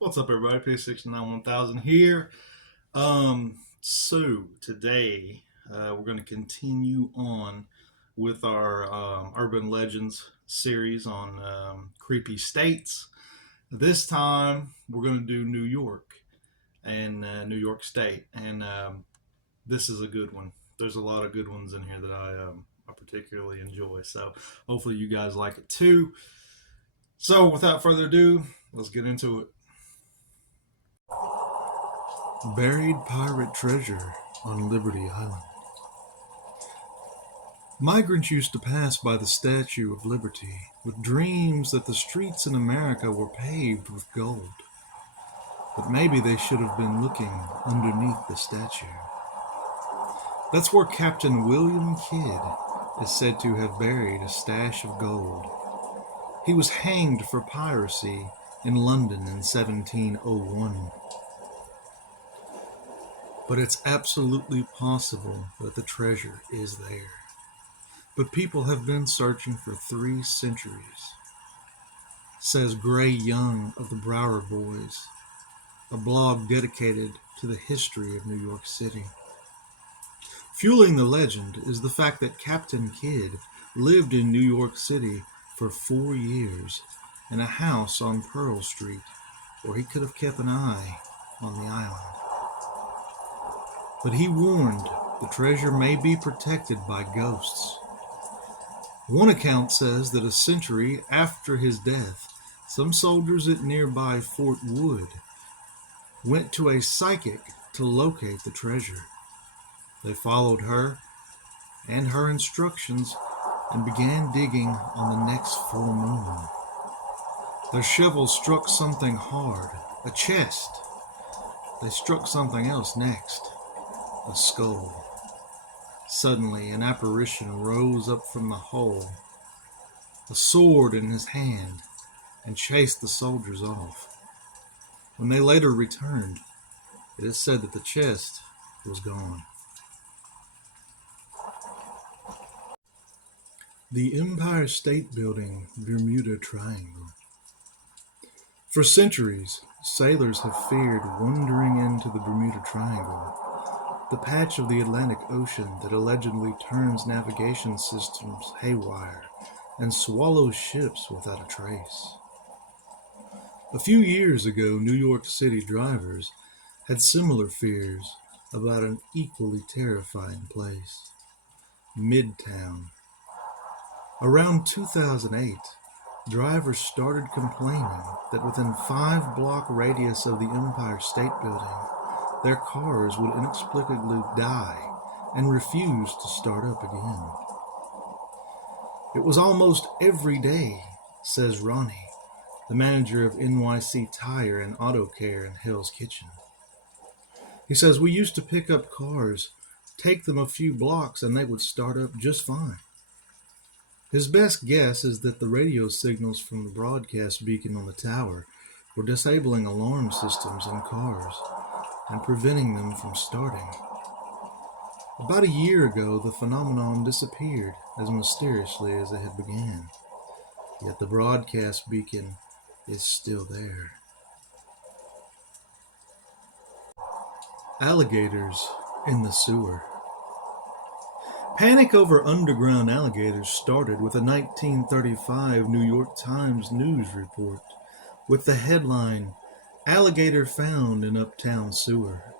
What's up, everybody? P691,000 here. So today we're going to continue on with our urban legends series on creepy states. This time we're going to do New York and New York State, and this is a good one. There's a lot of good ones in here that I particularly enjoy. So hopefully you guys like it too. So without further ado, let's get into it. Buried pirate treasure on Liberty Island. Migrants used to pass by the Statue of Liberty with dreams that the streets in America were paved with gold. But maybe they should have been looking underneath the statue. That's where Captain William Kidd is said to have buried a stash of gold. He was hanged for piracy in London in 1701. But it's absolutely possible that the treasure is there. But people have been searching for 3 centuries, says Gray Young of the Brower Boys, a blog dedicated to the history of New York City. Fueling the legend is the fact that Captain Kidd lived in New York City for 4 years in a house on Pearl Street, where he could have kept an eye on the island. But he warned the treasure may be protected by ghosts. One account says that a century after his death, some soldiers at nearby Fort Wood went to a psychic to locate the treasure. They followed her and her instructions and began digging on the next full moon. Their shovels struck something hard, a chest. They struck something else next, a skull. Suddenly, an apparition rose up from the hole, a sword in his hand, and chased the soldiers off. When they later returned, it is said that the chest was gone. The Empire State Building, Bermuda Triangle. For centuries, sailors have feared wandering into the Bermuda Triangle, the patch of the Atlantic Ocean that allegedly turns navigation systems haywire and swallows ships without a trace. A few years ago, New York City drivers had similar fears about an equally terrifying place, Midtown. Around 2008, drivers started complaining that within 5-block radius of the Empire State Building, their cars would inexplicably die and refuse to start up again. It was almost every day, says Ronnie, the manager of NYC Tire and Auto Care in Hell's Kitchen. He says, "We used to pick up cars, take them a few blocks, and they would start up just fine." His best guess is that the radio signals from the broadcast beacon on the tower were disabling alarm systems in cars and preventing them from starting. About a year ago, the phenomenon disappeared as mysteriously as it had began, yet the broadcast beacon is still there. Alligators in the sewer. Panic over underground alligators started with a 1935 New York Times news report with the headline, "Alligator Found in Uptown Sewer."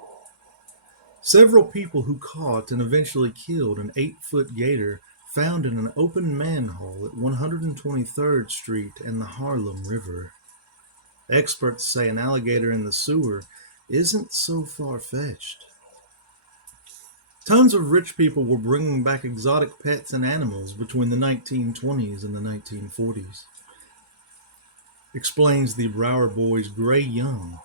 Several people who caught and eventually killed an 8-foot gator found in an open manhole at 123rd Street and the Harlem River. Experts say an alligator in the sewer isn't so far-fetched. Tons of rich people were bringing back exotic pets and animals between the 1920s and the 1940s, explains the Brower Boys' Gray Young.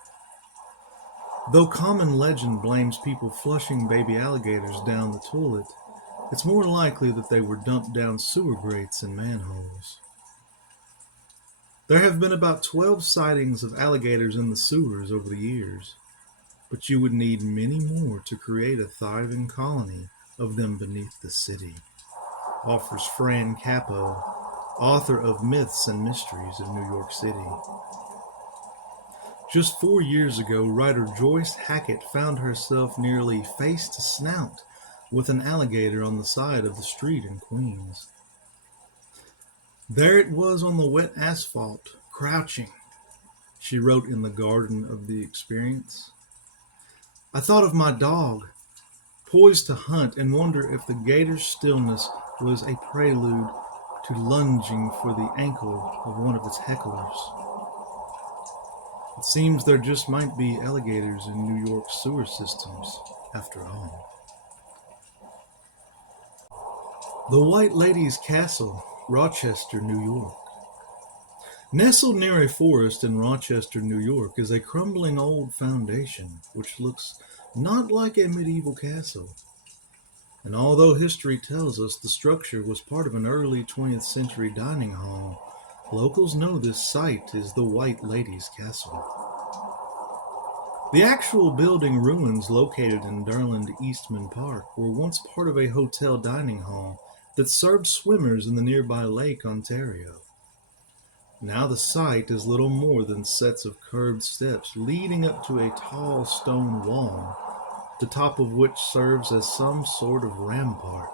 Though common legend blames people flushing baby alligators down the toilet, it's more likely that they were dumped down sewer grates and manholes. There have been about 12 sightings of alligators in the sewers over the years, but you would need many more to create a thriving colony of them beneath the city, offers Fran Capo, author of Myths and Mysteries of New York City. Just 4 years ago, writer Joyce Hackett found herself nearly face to snout with an alligator on the side of the street in Queens. There it was on the wet asphalt, crouching, she wrote in the Garden of the Experience. I thought of my dog, poised to hunt, and wonder if the gator's stillness was a prelude to lunging for the ankle of one of its hecklers. It seems there just might be alligators in New York's sewer systems, after all. The White Lady's Castle, Rochester, New York. Nestled near a forest in Rochester, New York, is a crumbling old foundation which looks not like a medieval castle. And although history tells us the structure was part of an early 20th century dining hall, locals know this site is the White Lady's Castle. The actual building ruins located in Durland Eastman Park were once part of a hotel dining hall that served swimmers in the nearby Lake Ontario. Now the site is little more than sets of curved steps leading up to a tall stone wall, the top of which serves as some sort of rampart.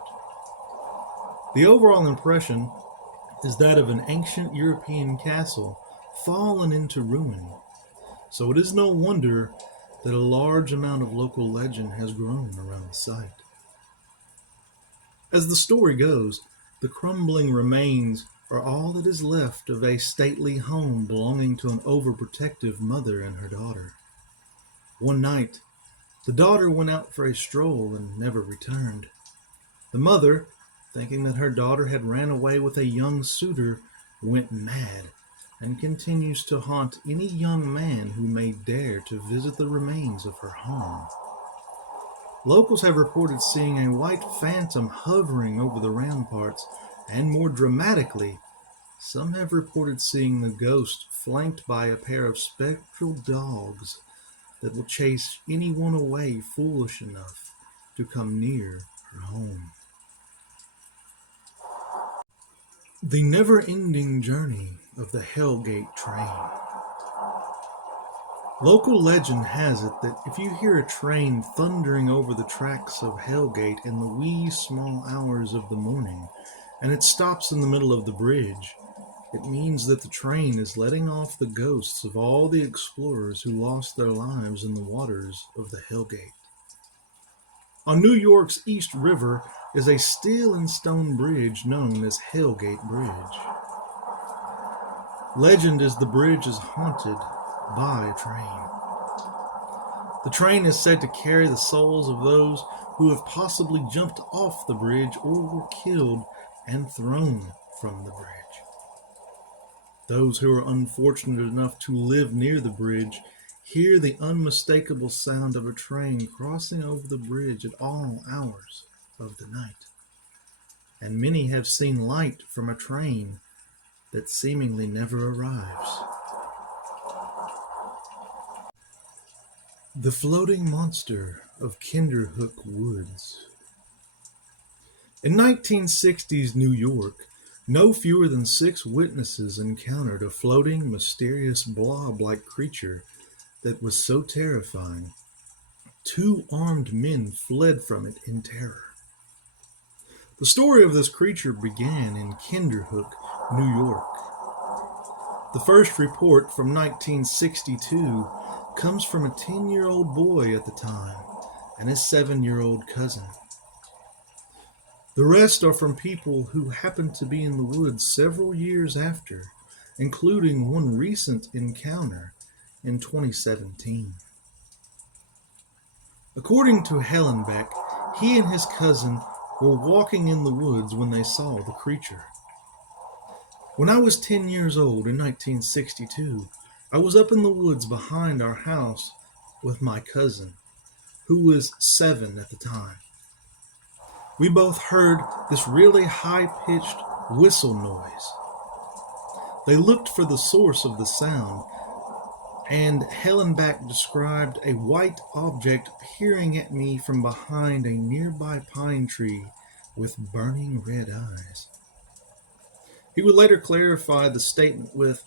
The overall impression is that of an ancient European castle fallen into ruin, so it is no wonder that a large amount of local legend has grown around the site. As the story goes, the crumbling remains are all that is left of a stately home belonging to an overprotective mother and her daughter. One night, the daughter went out for a stroll and never returned. The mother, thinking that her daughter had ran away with a young suitor, went mad and continues to haunt any young man who may dare to visit the remains of her home. Locals have reported seeing a white phantom hovering over the ramparts, and more dramatically, some have reported seeing the ghost flanked by a pair of spectral dogs that will chase anyone away foolish enough to come near her home. The never-ending journey of the Hellgate train. Local legend has it that if you hear a train thundering over the tracks of Hellgate in the wee small hours of the morning, and it stops in the middle of the bridge, it means that the train is letting off the ghosts of all the explorers who lost their lives in the waters of the Hellgate. On New York's East River is a steel and stone bridge known as Hellgate Bridge. Legend is the bridge is haunted by a train. The train is said to carry the souls of those who have possibly jumped off the bridge or were killed and thrown from the bridge. Those who are unfortunate enough to live near the bridge hear the unmistakable sound of a train crossing over the bridge at all hours of the night. And many have seen light from a train that seemingly never arrives. The Floating Monster of Kinderhook Woods. In 1960s New York, no fewer than 6 witnesses encountered a floating, mysterious blob-like creature that was so terrifying, 2 armed men fled from it in terror. The story of this creature began in Kinderhook, New York. The first report from 1962 comes from a 10-year-old boy at the time and his 7-year-old cousin. The rest are from people who happened to be in the woods several years after, including one recent encounter in 2017. According to Hellenbeck, he and his cousin were walking in the woods when they saw the creature. When I was 10 years old in 1962, I was up in the woods behind our house with my cousin, who was 7 at the time. We both heard this really high-pitched whistle noise. They looked for the source of the sound, and Hellenbach described a white object peering at me from behind a nearby pine tree with burning red eyes. He would later clarify the statement with,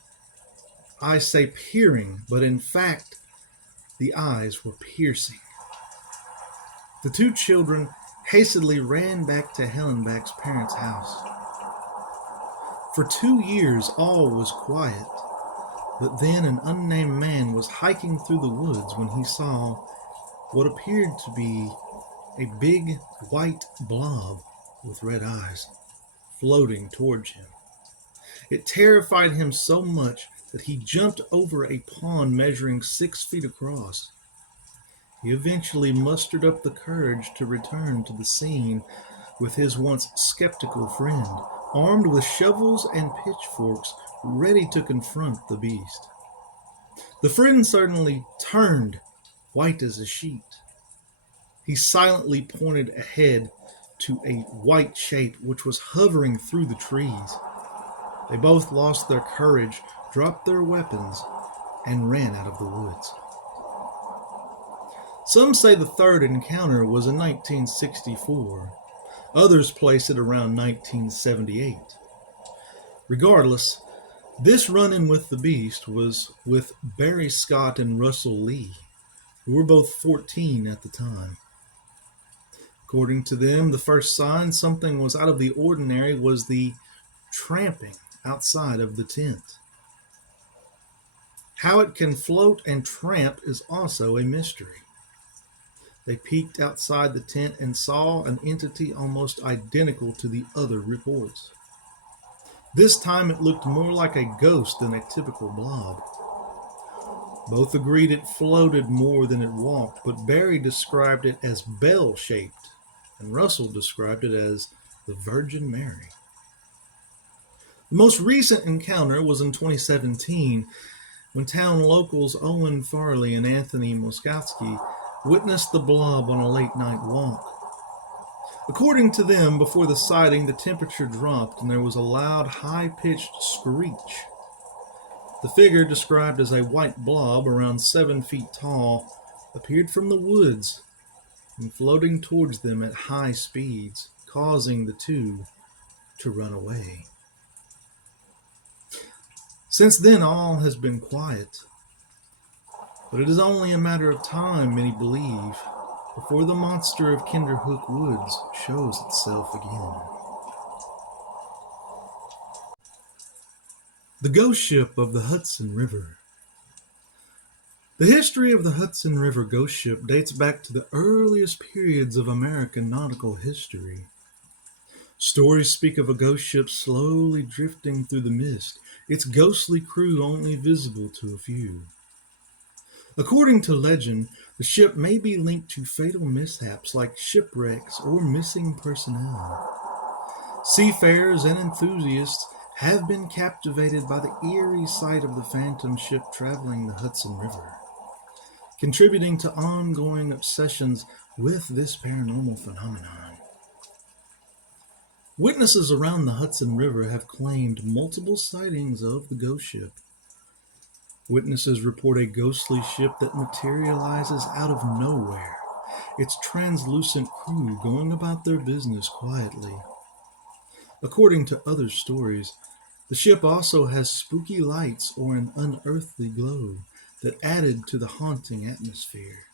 I say peering, but in fact, the eyes were piercing. The two children hastily ran back to Hellenbach's parents' house. For 2 years, all was quiet, but then an unnamed man was hiking through the woods when he saw what appeared to be a big white blob with red eyes floating towards him. It terrified him so much that he jumped over a pond measuring 6 feet across. He eventually mustered up the courage to return to the scene with his once skeptical friend, armed with shovels and pitchforks, ready to confront the beast. The friend suddenly turned, white as a sheet. He silently pointed ahead to a white shape which was hovering through the trees. They both lost their courage, dropped their weapons, and ran out of the woods. Some say the third encounter was in 1964. Others place it around 1978. Regardless, this run-in with the beast was with Barry Scott and Russell Lee, who were both 14 at the time. According to them, the first sign something was out of the ordinary was the tramping outside of the tent. How it can float and tramp is also a mystery. They peeked outside the tent and saw an entity almost identical to the other reports. This time it looked more like a ghost than a typical blob. Both agreed it floated more than it walked, but Barry described it as bell-shaped, and Russell described it as the Virgin Mary. The most recent encounter was in 2017, when town locals Owen Farley and Anthony Moskowski witnessed the blob on a late-night walk. According to them, before the sighting, the temperature dropped and there was a loud, high-pitched screech. The figure, described as a white blob around 7 feet tall, appeared from the woods and floating towards them at high speeds, causing the two to run away. Since then, all has been quiet. But it is only a matter of time, many believe, before the monster of Kinderhook Woods shows itself again. The Ghost Ship of the Hudson River. The history of the Hudson River ghost ship dates back to the earliest periods of American nautical history. Stories speak of a ghost ship slowly drifting through the mist, its ghostly crew only visible to a few. According to legend, the ship may be linked to fatal mishaps like shipwrecks or missing personnel. Seafarers and enthusiasts have been captivated by the eerie sight of the phantom ship traveling the Hudson River, contributing to ongoing obsessions with this paranormal phenomenon. Witnesses around the Hudson River have claimed multiple sightings of the ghost ship. Witnesses report a ghostly ship that materializes out of nowhere, its translucent crew going about their business quietly. According to other stories, the ship also has spooky lights or an unearthly glow that added to the haunting atmosphere.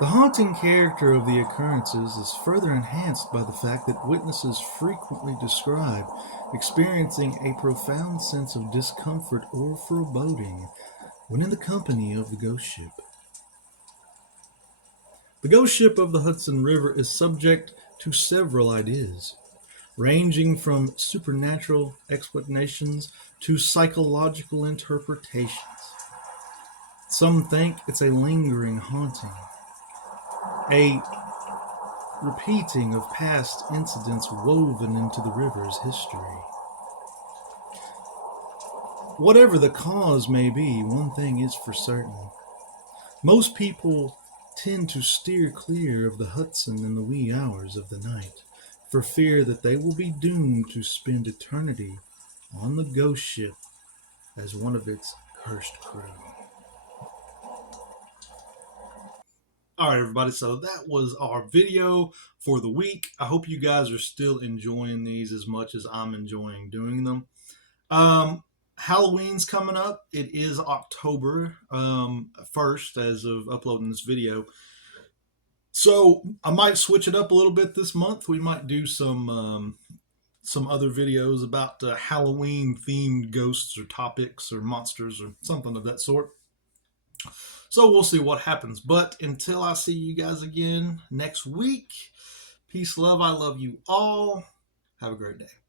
The haunting character of the occurrences is further enhanced by the fact that witnesses frequently describe experiencing a profound sense of discomfort or foreboding when in the company of the ghost ship. The ghost ship of the Hudson River is subject to several ideas, ranging from supernatural explanations to psychological interpretations. Some think it's a lingering haunting, a repeating of past incidents woven into the river's history. Whatever the cause may be, one thing is for certain. Most people tend to steer clear of the Hudson in the wee hours of the night, for fear that they will be doomed to spend eternity on the ghost ship as one of its cursed crew. All right, everybody, so that was our video for the week. I hope you guys are still enjoying these as much as I'm enjoying doing them. Halloween's coming up. It is October 1st as of uploading this video. So I might switch it up a little bit this month. We might do some other videos about Halloween themed ghosts or topics or monsters or something of that sort. So we'll see what happens. But until I see you guys again next week, peace, love. I love you all. Have a great day.